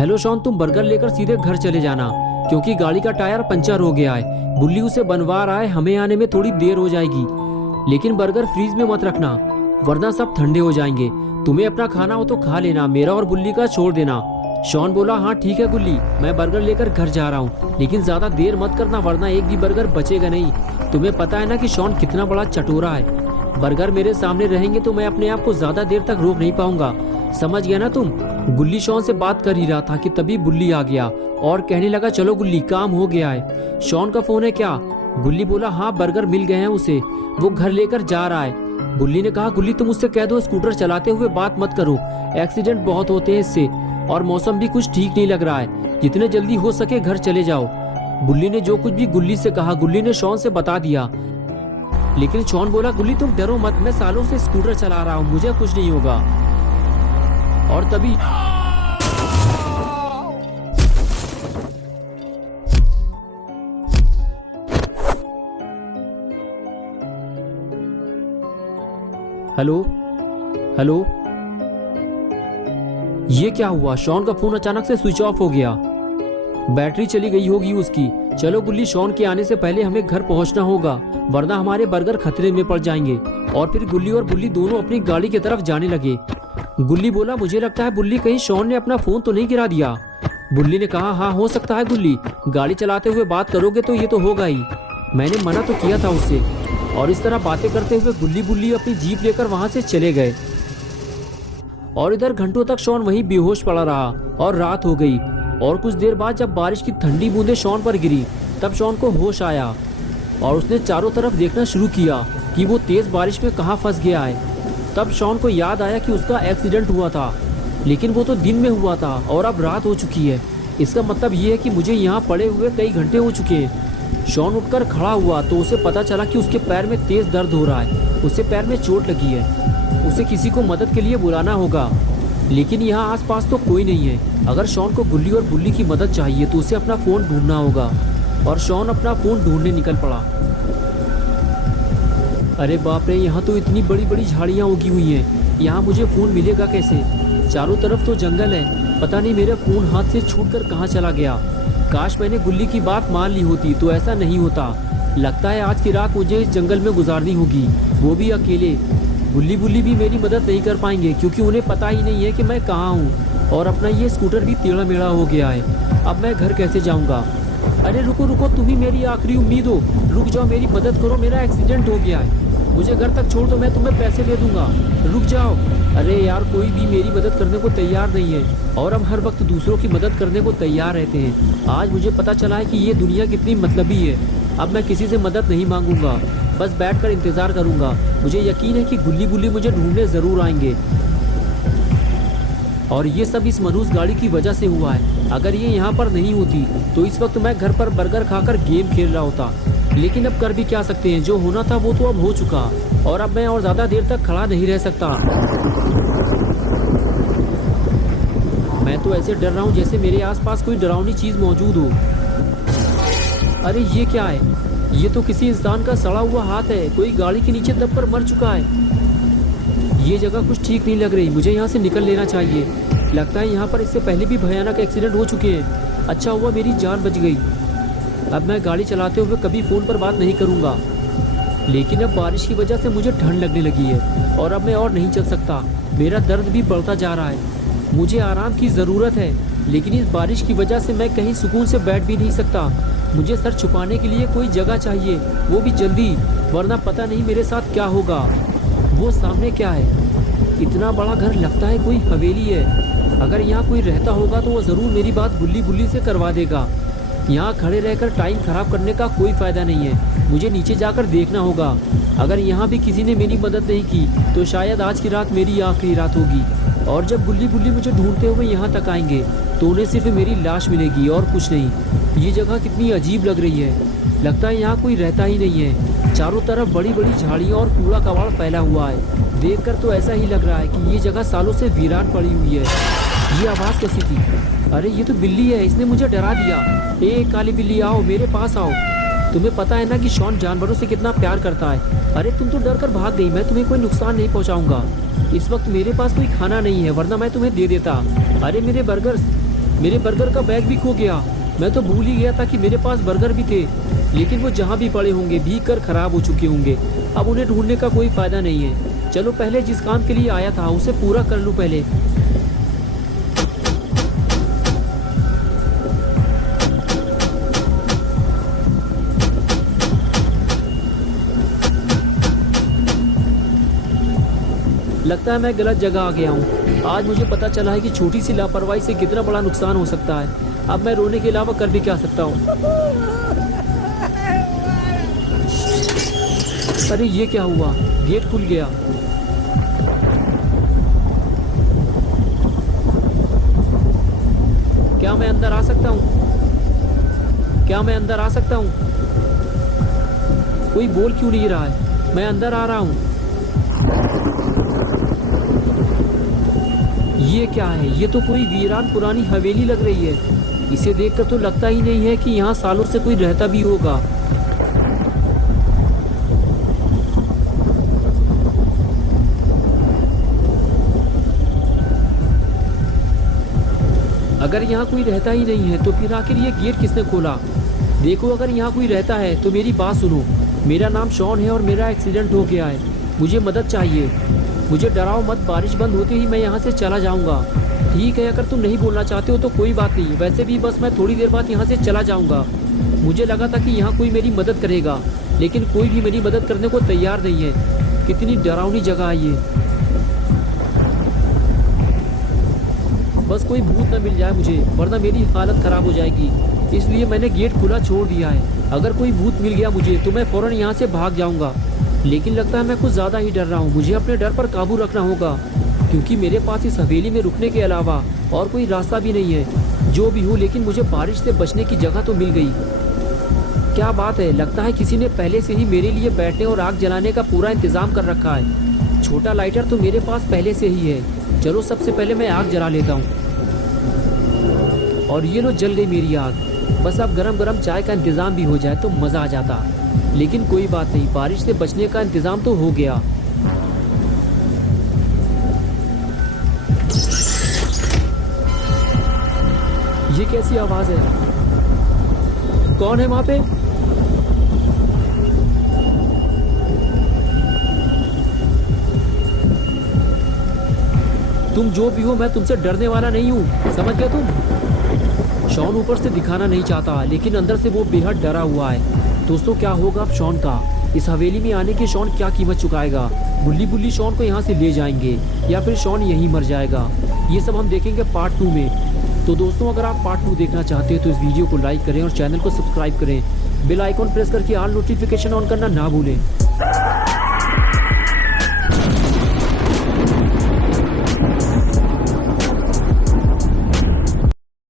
Hello Shawn, तुम burger लेकर सीधे घर चले जाना क्योंकि गाड़ी का टायर पंचर हो गया है। बुल्ली उसे बनवा रहा है, हमें आने में थोड़ी देर हो जाएगी। लेकिन बर्गर फ्रीज में मत रखना वरना सब ठंडे हो जाएंगे। तुम्हें अपना खाना हो तो खा लेना, मेरा और बुल्ली का छोड़ देना। शॉन बोला हाँ ठीक है गुल्ली, मैं बर्गर लेकर घर जा रहा हूँ, लेकिन ज्यादा देर मत करना वरना एक भी बर्गर बचेगा नहीं। तुम्हें पता है ना कि शॉन कितना बड़ा चटोरा है। बर्गर मेरे सामने रहेंगे तो मैं अपने आप को ज्यादा देर तक रोक नहीं पाऊंगा, समझ गया ना तुम। गुल्ली शॉन से बात कर ही रहा था कि तभी बुल्ली आ गया और कहने लगा चलो गुल्ली काम हो गया है। शॉन का फोन है क्या? गुल्ली बोला हाँ बर्गर मिल गए हैं उसे, वो घर लेकर जा रहा है। बुल्ली ने कहा गुल्ली तुम उससे कह दो स्कूटर चलाते हुए बात मत करो, एक्सीडेंट बहुत होते हैं इससे, और मौसम भी कुछ ठीक नहीं लग रहा है, जितने जल्दी हो सके घर चले जाओ। बुल्ली ने जो कुछ भी गुल्ली से कहा गुल्ली ने शॉन से बता दिया। लेकिन शॉन बोला गुल्ली तुम डरो मत, मैं सालों से स्कूटर चला रहा हूँ, मुझे कुछ नहीं होगा। और तभी हेलो हेलो, ये क्या हुआ? शॉन का फोन अचानक से स्विच ऑफ हो गया, बैटरी चली गई होगी उसकी। चलो गुल्ली शॉन के आने से पहले हमें घर पहुंचना होगा वरना हमारे बर्गर खतरे में पड़ जाएंगे। और फिर गुल्ली और बुल्ली दोनों अपनी गाड़ी की तरफ जाने लगे। गुल्ली बोला मुझे लगता है बुल्ली कहीं शॉन ने अपना फोन तो नहीं गिरा दिया। बुल्ली ने कहा हाँ हो सकता है गुल्ली, गाड़ी चलाते हुए बात करोगे तो ये तो होगा ही, मैंने मना तो किया था उससे। और इस तरह बातें करते हुए गुल्ली बुल्ली अपनी जीप लेकर वहां से चले गए। और इधर घंटों तक शॉन वहीं बेहोश पड़ा रहा और रात हो गई। और कुछ देर बाद जब बारिश की ठंडी बूंदें शॉन पर गिरी तब शॉन को होश आया और उसने चारों तरफ देखना शुरू किया कि वो तेज बारिश में कहाँ फंस गया है। तब शॉन को याद आया कि उसका एक्सीडेंट हुआ था, लेकिन वो तो दिन में हुआ था और अब रात हो चुकी है। इसका मतलब ये है कि मुझे यहाँ पड़े हुए कई घंटे हो चुके हैं। शॉन उठकर खड़ा हुआ तो उसे पता चला कि उसके पैर में तेज दर्द हो रहा है, उसे पैर में चोट लगी है, उसे किसी को मदद के लिए बुलाना होगा। लेकिन यहाँ आसपास तो कोई नहीं है। अगर शॉन को गुल्ली और बुल्ली की मदद चाहिए तो उसे अपना फोन ढूंढना होगा। और शॉन अपना फोन ढूंढने निकल पड़ा। अरे बाप रे, यहाँ तो इतनी बड़ी बड़ी झाड़ियाँ उगी हुई हैं, यहाँ मुझे फोन मिलेगा कैसे? चारों तरफ तो जंगल है, पता नहीं मेरा फोन हाथ से छूटकर कहाँ चला गया। काश मैंने गुल्ली की बात मान ली होती तो ऐसा नहीं होता। लगता है आज की रात मुझे इस जंगल में गुजारनी होगी, वो भी अकेले। गुल्ली बुल्ली भी मेरी मदद नहीं कर पाएंगे क्योंकि उन्हें पता ही नहीं है कि मैं कहाँ हूँ। और अपना ये स्कूटर भी टेढ़ा मेढ़ा हो गया है, अब मैं घर कैसे जाऊँगा? अरे रुको रुको, तुम ही मेरी आखिरी उम्मीद हो, रुक जाओ, मेरी मदद करो, मेरा एक्सीडेंट हो गया है, मुझे घर तक छोड़ दो, मैं तुम्हें पैसे दे दूंगा, रुक जाओ। अरे यार कोई भी मेरी मदद करने को तैयार नहीं है और हम हर वक्त दूसरों की मदद करने को तैयार रहते हैं। आज मुझे पता चला है कि ये दुनिया कितनी मतलबी है। अब मैं किसी से मदद नहीं मांगूंगा, बस बैठकर इंतजार करूंगा। मुझे यकीन है कि गुल्ली बुल्ली मुझे ढूंढने जरूर आएंगे। और ये सब इस मनुष्य गाड़ी की वजह से हुआ है। अगर ये यहाँ पर नहीं होती तो इस वक्त मैं घर पर बर्गर खाकर गेम खेल रहा होता। लेकिन अब कर भी क्या सकते हैं, जो होना था वो तो अब हो चुका और अब मैं और ज्यादा देर तक खड़ा नहीं रह सकता। मैं तो ऐसे डर रहा हूँ जैसे मेरे आसपास कोई डरावनी चीज मौजूद हो। अरे ये क्या है? ये तो किसी इंसान का सड़ा हुआ हाथ है, कोई गाड़ी के नीचे दबकर मर चुका है। ये जगह कुछ ठीक नहीं लग रही, मुझे यहाँ से निकल लेना चाहिए। लगता है यहाँ पर इससे पहले भी भयानक एक्सीडेंट हो चुके हैं। अच्छा हुआ मेरी जान बच गई। अब मैं गाड़ी चलाते हुए कभी फ़ोन पर बात नहीं करूँगा। लेकिन अब बारिश की वजह से मुझे ठंड लगने लगी है और अब मैं और नहीं चल सकता। मेरा दर्द भी बढ़ता जा रहा है, मुझे आराम की ज़रूरत है। लेकिन इस बारिश की वजह से मैं कहीं सुकून से बैठ भी नहीं सकता। मुझे सर छुपाने के लिए कोई जगह चाहिए, वो भी जल्दी, वरना पता नहीं मेरे साथ क्या होगा। वो सामने क्या है? इतना बड़ा घर, लगता है कोई हवेली है। अगर यहाँ कोई रहता होगा तो वो ज़रूर मेरी बात गुल्ली बुल्ली से करवा देगा। यहाँ खड़े रहकर टाइम खराब करने का कोई फ़ायदा नहीं है, मुझे नीचे जाकर देखना होगा। अगर यहाँ भी किसी ने मेरी मदद नहीं की तो शायद आज की रात मेरी आखिरी रात होगी। और जब गुल्ली बुल्ली मुझे ढूंढते हुए यहाँ तक आएंगे तो उन्हें सिर्फ मेरी लाश मिलेगी और कुछ नहीं। ये जगह कितनी अजीब लग रही है, लगता है यहाँ कोई रहता ही नहीं है। चारों तरफ बड़ी बड़ी झाड़ियाँ और कूड़ा कबाड़ फैला हुआ है। देखकर तो ऐसा ही लग रहा है कि ये जगह सालों से वीरान पड़ी हुई है। ये आवाज़ कैसी थी? अरे ये तो बिल्ली है, इसने मुझे डरा दिया। ए काली बिल्ली आओ, मेरे पास आओ। तुम्हें पता है ना कि शॉन जानवरों से कितना प्यार करता है। अरे तुम तो डर कर भाग गई, मैं तुम्हें कोई नुकसान नहीं पहुंचाऊंगा। इस वक्त मेरे पास कोई खाना नहीं है, वरना मैं तुम्हें दे देता। अरे मेरे बर्गर्स, मेरे बर्गर का बैग भी खो गया। मैं तो भूल ही गया था कि मेरे पास बर्गर भी थे, लेकिन वो जहाँ भी पड़े होंगे भीग कर खराब हो चुके होंगे। अब उन्हें ढूंढने का कोई फायदा नहीं है। चलो पहले जिस काम के लिए आया था उसे पूरा कर लूँ पहले। लगता है मैं गलत जगह आ गया हूँ। आज मुझे पता चला है कि छोटी सी लापरवाही से कितना बड़ा नुकसान हो सकता है। अब मैं रोने के अलावा कर भी क्या सकता हूँ। अरे ये क्या हुआ, गेट खुल गया। क्या मैं अंदर आ सकता हूँ? क्या मैं अंदर आ सकता हूँ? कोई बोल क्यों नहीं रहा है? मैं अंदर आ रहा हूँ। ये क्या है? ये तो कोई वीरान पुरानी हवेली लग रही है। इसे देखकर तो लगता ही नहीं है कि यहाँ सालों से कोई रहता भी होगा। अगर यहाँ कोई रहता ही नहीं है तो फिर आखिर ये गेट किसने खोला? देखो, अगर यहाँ कोई रहता है तो मेरी बात सुनो। मेरा नाम शॉन है और मेरा एक्सीडेंट हो गया है। मुझे मदद चाहिए। मुझे डराओ मत, बारिश बंद होते ही मैं यहाँ से चला जाऊँगा। ठीक है, अगर तुम नहीं बोलना चाहते हो तो कोई बात नहीं। वैसे भी बस मैं थोड़ी देर बाद यहाँ से चला जाऊँगा। मुझे लगा था कि यहाँ कोई मेरी मदद करेगा, लेकिन कोई भी मेरी मदद करने को तैयार नहीं है। कितनी डरावनी जगह है ये। बस कोई भूत न मिल जाए मुझे, वरना मेरी हालत ख़राब हो जाएगी। इसलिए मैंने गेट खुला छोड़ दिया है। अगर कोई भूत मिल गया मुझे तो मैं फ़ौरन यहाँ से भाग जाऊँगा। लेकिन लगता है मैं कुछ ज़्यादा ही डर रहा हूँ। मुझे अपने डर पर काबू रखना होगा, क्योंकि मेरे पास इस हवेली में रुकने के अलावा और कोई रास्ता भी नहीं है। जो भी हो, लेकिन मुझे बारिश से बचने की जगह तो मिल गई। क्या बात है, लगता है किसी ने पहले से ही मेरे लिए बैठने और आग जलाने का पूरा इंतज़ाम कर रखा है। छोटा लाइटर तो मेरे पास पहले से ही है। चलो सबसे पहले मैं आग जला लेता हूँ। और ये लो, जल गई मेरी आग। बस अब गरम गरम चाय का इंतज़ाम भी हो जाए तो मज़ा आ जाता। लेकिन कोई बात नहीं, बारिश से बचने का इंतज़ाम तो हो गया। ये कैसी आवाज़ है? कौन है वहाँ पे? तुम जो भी हो, मैं तुमसे डरने वाला नहीं हूँ, समझ गए तुम? शॉन ऊपर से दिखाना नहीं चाहता, लेकिन अंदर से वो बेहद डरा हुआ है। दोस्तों, क्या होगा अब शॉन का? इस हवेली में आने की शॉन क्या कीमत चुकाएगा? बुल्ली बुल्ली शॉन को यहाँ से ले जाएंगे या फिर शॉन यहीं मर जाएगा? ये सब हम देखेंगे पार्ट 2 में। तो दोस्तों, अगर आप पार्ट 2 देखना चाहते हैं तो इस वीडियो को लाइक करें और चैनल को सब्सक्राइब करें। बेल आइकॉन प्रेस करके ऑल नोटिफिकेशन ऑन करना ना भूलें।